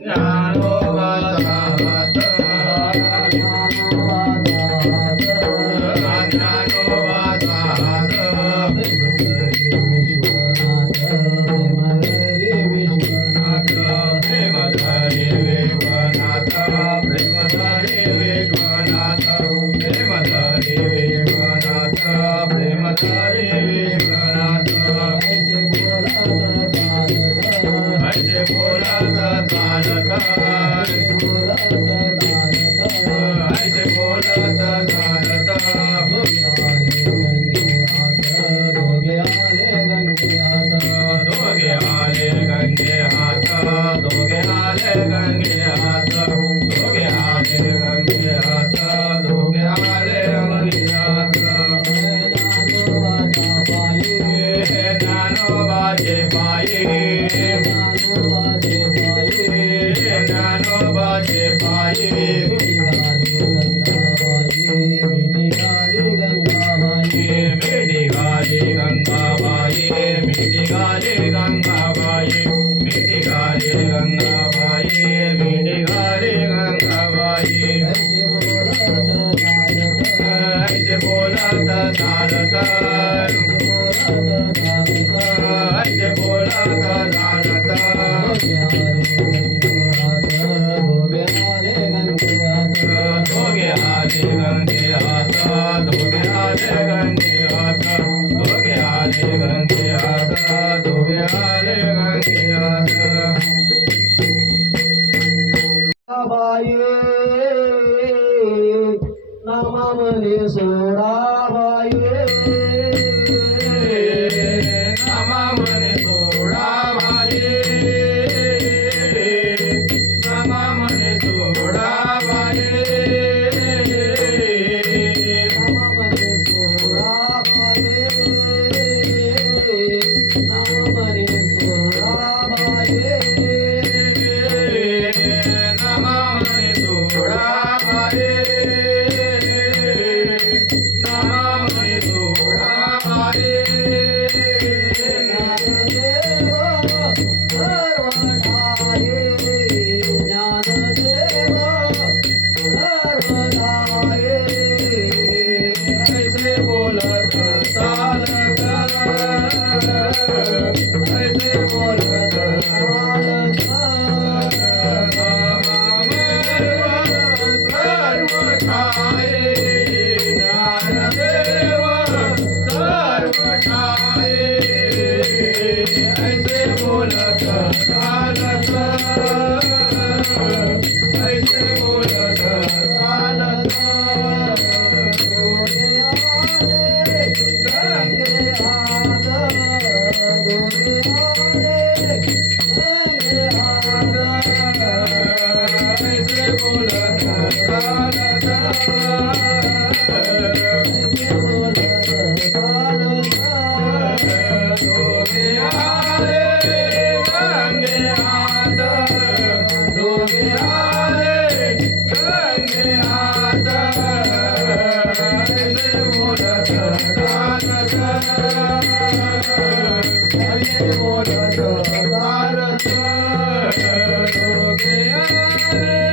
ज्ञानोबाचा हात ज्ञानोबाचा हात विश्वनाथ प्रेमधरी विश्वनाथ प्रेमधरी विश्वनाथ प्रेमधरी विश्वनाथ प्रेमधरी विश्वनाथ ऐसे बोलत चालत ऐसे बोलत चालत दोघे आले गंगे हात दोघे आले गंगे हात दोघे आले गंगे हात दोघे आले गंगे हात ज्ञानोबाचे पायी ज्ञानोबाचे पायी मिठी गाली गंगाबाई मिठी गाली गंगाबाई मिठी गाली गंगाबाई मिठी गाली गंगाबाई ऐसे बोलत चालत ऐसे बोलत चालत दोघे आले गंगे हात दोघे आले गंगे हात दोघे आले गंगे हात दोघे आले गंगे हात बाई नामामने सोडा बाई नामामने सोडा बाई नामामने सोडा बाई नामामने सोडा बाई नामामने सोडा बाई नामामने सोडा बाई नामामने सोडा बाई ऐसे बोलत चालत ऐसे बोलत चालत सर्व ठाये ज्ञानदेव सर्व ठाये ऐसे बोलत चालत ऐसे बोलत चालत ऐसे बोलत चालत ऐसे बोलत चालत दोघे आले गंगे हात दोघे आले गंगे हात ऐसे बोलत चालत ऐसे बोलत चालत दोघे आले